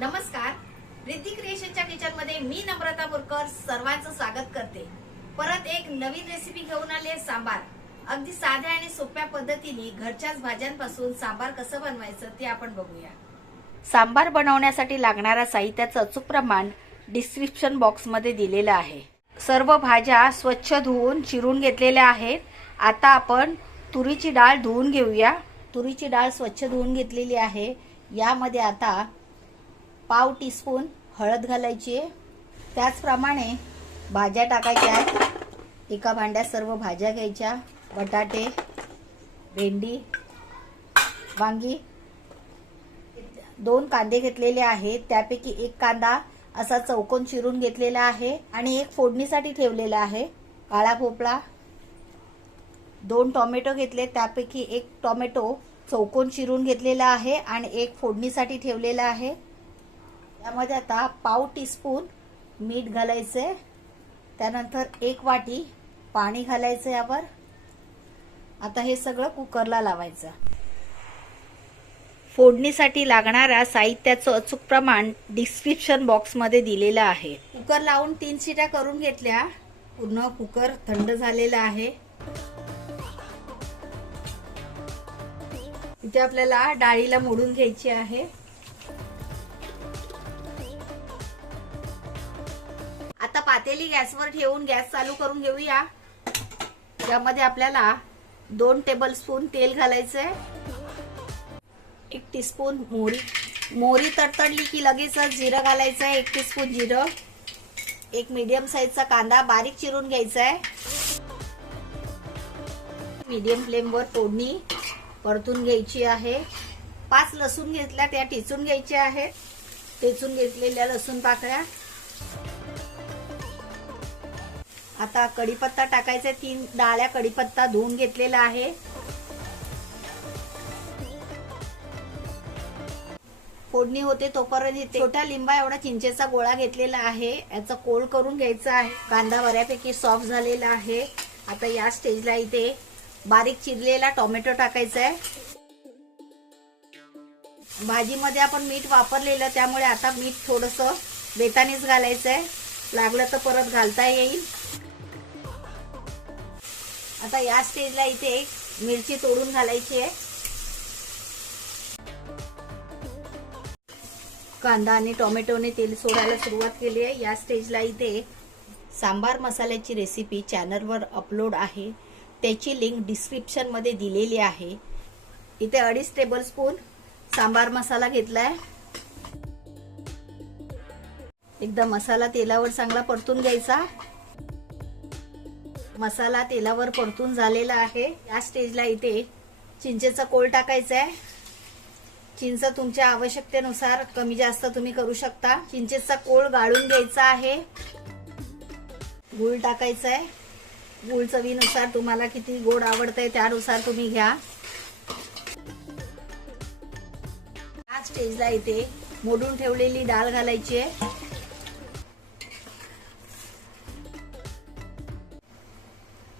नमस्कार. रिद्धी क्रिएशनच्या किचनमध्ये मी नम्रता बोरकर सर्वांचं स्वागत करते. परत एक नवीन रेसिपी घेऊन आले सांबार. अगदी साध्या आणि सोप्या पद्धतीने घरच्याच भाज्यांपासून सांबार कसं बनवायचं ते आपण बघूया. सांबार बनवण्यासाठी लागणाऱ्या साहित्याचं अचूक प्रमाण डिस्क्रिप्शन बॉक्समध्ये दिलेलं आहे. सर्व भाज्या स्वच्छ धुवून चिरून घेतलेल्या आहेत. आता आपण तुरीची डाळ धुवून घेऊया. तुरीची डाळ स्वच्छ धुवून घेतलेली आहे. यामध्ये आता पाव टीस्पून हळद घालायची आहे. त्याचप्रमाणे भाज्या टाकायच्या आहेत. एका भांड्यात सर्व भाज्या घ्यायच्या. बटाटे भेंडी वांगी. दोन कांदे घेतलेले आहेत. त्यापैकी एक कांदा असा चौकोन चिरून घेतलेला आहे आणि एक फोडणीसाठी ठेवलेला आहे. काळा भोपळा. दोन टोमॅटो घेतले. त्यापैकी एक टोमॅटो चौकोन चिरून घेतलेला आहे आणि एक फोडणीसाठी ठेवलेला आहे. यामध्ये आता पाव टीस्पून मीठ घालायचे त्यानंतर एक वाटी पाणी घालायचं यावर. आता हे सगळं कुकरला लावायचं. फोडणीसाठी लागणाऱ्या साहित्याचं अचूक प्रमाण डिस्क्रिप्शन बॉक्समध्ये दिलेलं आहे. कुकर लावून तीन शिट्या करून घेतल्या. पूर्ण कुकर थंड झालेला आहे. इथे आपल्याला डाळीला मोडून घ्यायची आहे. आता गॅसवर ठेवून गॅस चालू करून घेऊया. त्यामध्ये आपल्याला दोन टेबल स्पून तेल घालायचंय. एक टीस्पून मोहरी. मोहरी तडतडली की लगेचच जिरं घालायचं आहे एक टीस्पून जिरं. एक मीडियम साईजचा कांदा बारीक चिरून घ्यायचा आहे मीडियम फ्लेमवर फोडणी परतून घ्यायची आहे. पाच लसूण घेतल्या त्या टिचून घ्यायच्या आहेत. टेचून घेतलेल्या लसूण पाकळ्या. आता कढीपत्ता टाकायचा तीन डाळ्या कढीपत्ता धुवून घेतलेला आहे. फोडणी होते तोपर्यंत इथे लिंबा एवढा चिंचेचा गोळा घेतलेला आहे. याचा कोळ करून घ्यायचा आहे. कांदा बऱ्यापैकी सॉफ्ट झालेला आहे. आता या स्टेजला इथे बारीक चिरलेला टोमॅटो टाकायचा आहे. भाजीमध्ये आपण मीठ वापरलेलं त्यामुळे आता मीठ थोडस बेतानेच घालायचं आहे. लागलं तर परत घालता येईल. आता या स्टेजला इथे मिरची तोडून घालायची आहे. कांदा आणि टोमॅटोने तेल सोडायला सुरुवात केली आहे. या स्टेजला इथे सांबार मसाल्याची रेसिपी चॅनलवर अपलोड आहे. त्याची लिंक डिस्क्रिप्शनमध्ये दिलेली आहे. इथे अडीच टेबल स्पून सांबार मसाला घेतलाय. एकदा मसाला तेलावर चांगला परतून घ्यायचा. मसाला तेलावर परतून झालेला आहे. या स्टेजला इथे चिंचेचा कोळ टाकायचा आहे चिंच तुमच्या आवश्यकतेनुसार कमी जास्त तुम्ही करू शकता. चिंचेचा कोळ गाळून घ्यायचा आहे. गुळ टाकायचा आहे गुळ चवीनुसार तुम्हाला किती गोड आवडतंय त्यानुसार तुम्ही घ्या. या स्टेजला इथे मोडून ठेवलेली डाळ घालायची आहे.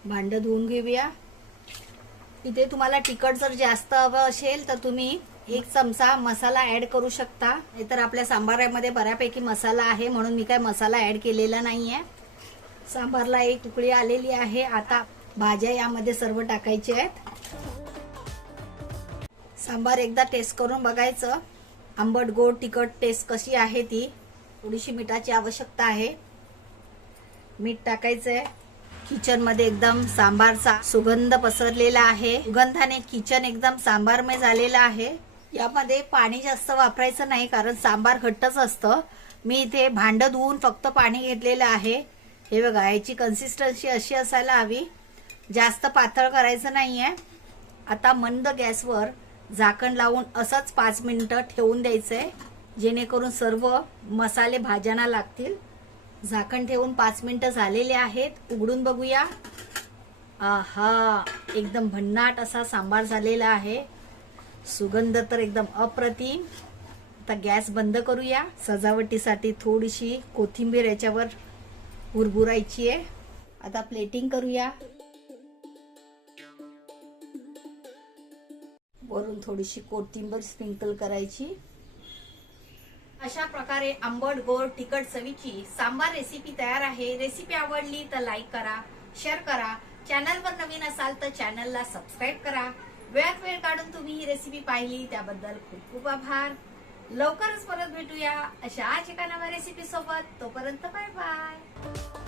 भांडं धुवून घेऊया. इथे तुम्हाला तिखट जर जास्त हवं असेल तर तुम्ही एक चमचा मसाला ऍड करू शकता. नाहीतर आपल्या सांबारामध्ये बऱ्यापैकी मसाला आहे म्हणून मी काय मसाला ऍड केलेला नाहीये. सांबारला एक तुकडी आलेली आहे. आता भाज्या यामध्ये सर्व टाकायच्या आहेत. सांबार एकदा टेस्ट करून बघायचं. आंबट गोड तिखट टेस्ट कशी आहे ती. थोडीशी मिठाची आवश्यकता आहे. मीठ टाकायचं आहे किचनमध्ये एकदम सांबारचा सुगंध पसरलेला आहे. सुगंधाने किचन एकदम सांबारमय झालेलं आहे. यामध्ये पाणी जास्त वापरायचं नाही कारण सांबार घट्टच असतं. मी इथे भांड धुवून फक्त पाणी घेतलेलं आहे. हे बघा याची कन्सिस्टन्सी अशी असायला हवी. जास्त पातळ करायचं नाही आहे आता मंद गॅसवर झाकण लावून असंच पाच मिनिटं ठेवून द्यायचं आहे जेणेकरून सर्व मसाले भाज्यांना लागतील. झाकण ठेवून पाच मिनिटं झालेले आहेत. उघडून बघूया. आहा एकदम भन्नाट असा सांबार झालेला आहे. सुगंध तर एकदम अप्रतिम. आता गॅस बंद करूया. सजावटीसाठी थोडीशी कोथिंबीर याच्यावर भुरभुरायची आहे. आता प्लेटिंग करूया. वरून थोडीशी कोथिंबीर स्प्रिंकल करायची. अशा प्रकारे आंबट गोड तिखट चवीची सांबार रेसिपी तयार आहे. रेसिपी आवडली तर लाईक करा शेअर करा. चॅनलवर नवीन असाल तर चॅनलला सबस्क्राईब करा. वेळात वेळ काढून तुम्ही ही रेसिपी पाहिली त्याबद्दल खूप खूप आभार. लवकरच परत भेटूया अशाच एका नव्या रेसिपी सोबत. तोपर्यंत बाय बाय